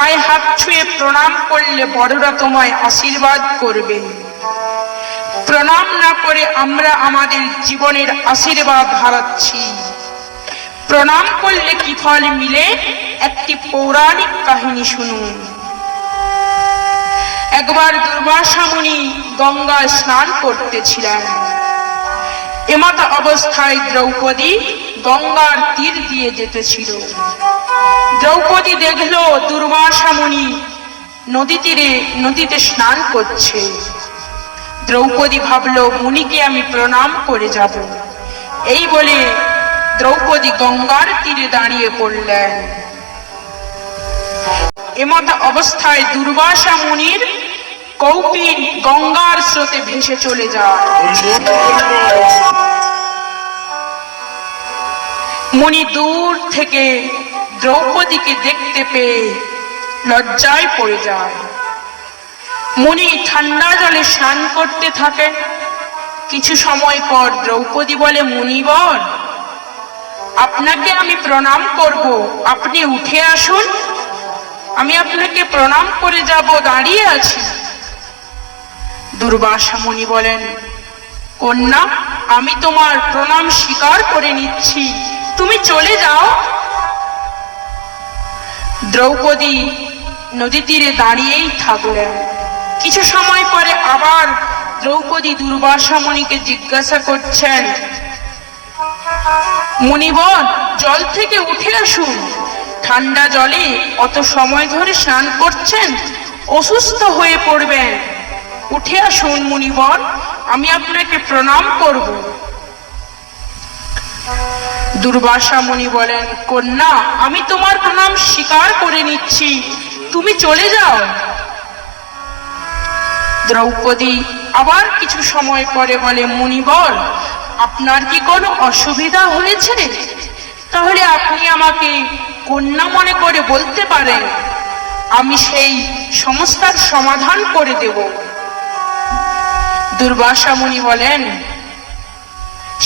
পায়ে হাত ছুঁয়ে প্রণাম করলে বড়রা তোমায় আশীর্বাদ করবে। প্রণাম না করে আমরা আমাদের জীবনের আশীর্বাদ হারাচ্ছি। প্রণাম করলে কি ফল মিলে, একটি পৌরাণিক কাহিনী শুনুন। একবার দুর্বাসা মুনি গঙ্গায় স্নান করতেছিলেন। এমত অবস্থায় দ্রৌপদী গঙ্গার তীর দিয়ে যেতেছিল। দ্রৌপদী দেখল দুর্বাসা মুনি নদীতে স্নান করছে। দ্রৌপদী ভাবল, মুনিকে আমি প্রণাম করে যাব। এই বলে দ্রৌপদী গঙ্গার তীরে দাঁড়িয়ে পড়লেন। এমত অবস্থায় দুর্বাসা মুনির কৌপিন গঙ্গার স্রোতে ভেসে চলে যায়। মুনি দূর থেকে দ্রৌপদীকে দেখতে পেয়ে লজ্জায় পড়ে যায়। মুনি ঠান্ডা জলে স্নান করতে থাকেন। কিছু সময় পর দ্রৌপদী বলে, মুনিবর, আপনাকে আমি প্রণাম করব, আপনি উঠে আসুন, আমি আপনাকে প্রণাম করে যাব, দাঁড়িয়ে আছি। দুর্বাসা মুনি বলেন, কন্যা, আমি তোমার প্রণাম স্বীকার করে নিচ্ছি, তুমি চলে যাও। দ্রৌপদী নদী তীরে দাঁড়িয়েই থাকলেন। কিছু সময় পরে আবার দ্রৌপদী দুর্বাসা মুনিকে জিজ্ঞাসা করছেন, মুনিবর, জল থেকে উঠে আসুন, ঠান্ডা জলে অত সময় ধরে স্নান করছেন, অসুস্থ হয়ে পড়বেন, উঠে আসুন মুনিবর, আমি আপনাকে প্রণাম করব। দুর্বাসা মুনি বলেন, কন্যা, আমি তোমার প্রণাম স্বীকার করে নিচ্ছি, তুমি চলে যাও। দ্রৌপদী আবার কিছু সময় পরে বলে, মুনিবর, আপনার কি কোনো অসুবিধা হয়েছে? তাহলে আপনি আমাকে কন্যা মনে করে বলতে পারেন, আমি সেই সমস্যার সমাধান করে দেব। দুর্বাসা মুনি বলেন,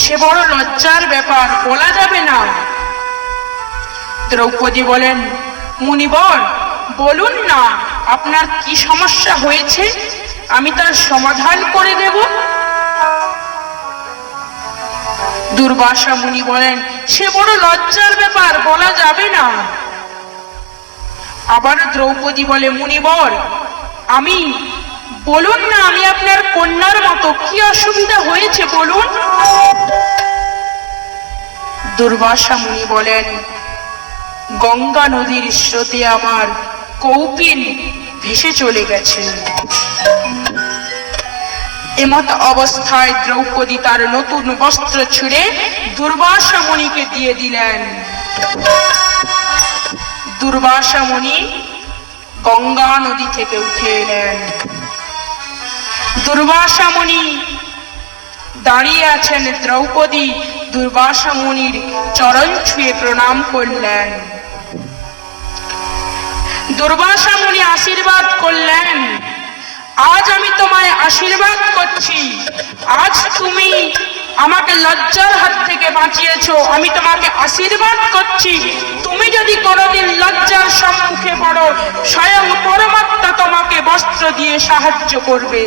সে বড় লজ্জার ব্যাপার, বলা যাবে না। দ্রৌপদী বলেন, মুনিবর, বলুন না আপনার কি সমস্যা হয়েছে, আমি তার সমাধান করে দেব। দুর্বাসা মুনি বলেন, সে বড় লজ্জার ব্যাপার, বলা যাবে না। আবার দ্রৌপদী বলে, মুনিবর, বলুন না, আমি আপনার কন্যার মতো কি অসুবিধা হয়েছে বলুন। দুর্বাসা মুনি বলেন, গঙ্গা নদীর স্রোতে আমার কৌপিন ভেসে চলে গেছে। এমত অবস্থায় দ্রৌপদী তার নতুন বস্ত্র ছুঁড়ে দুর্বাসা মুনিকে দিয়ে দিলেন। দুর্বাসা মুনি গঙ্গা নদী থেকে উঠে এলেন। দুর্বাসা মুনি দাঁড়িয়ে আছেন। দ্রৌপদী দুর্বাসা মুনির চরণ ছুঁয়ে প্রণাম করলেন। দুর্বাসা মুনি আশীর্বাদ করলেন, আজ আমি তোমায় আশীর্বাদ করছি, আজ তুমি আমাকে লজ্জার হাত থেকে বাঁচিয়েছো, আমি তোমাকে আশীর্বাদ করছি, তুমি যদি কোনোদিন লজ্জার সম্মুখে পড়ো, স্বয়ং পরমাত্মা তোমাকে বস্ত্র দিয়ে সাহায্য করবে।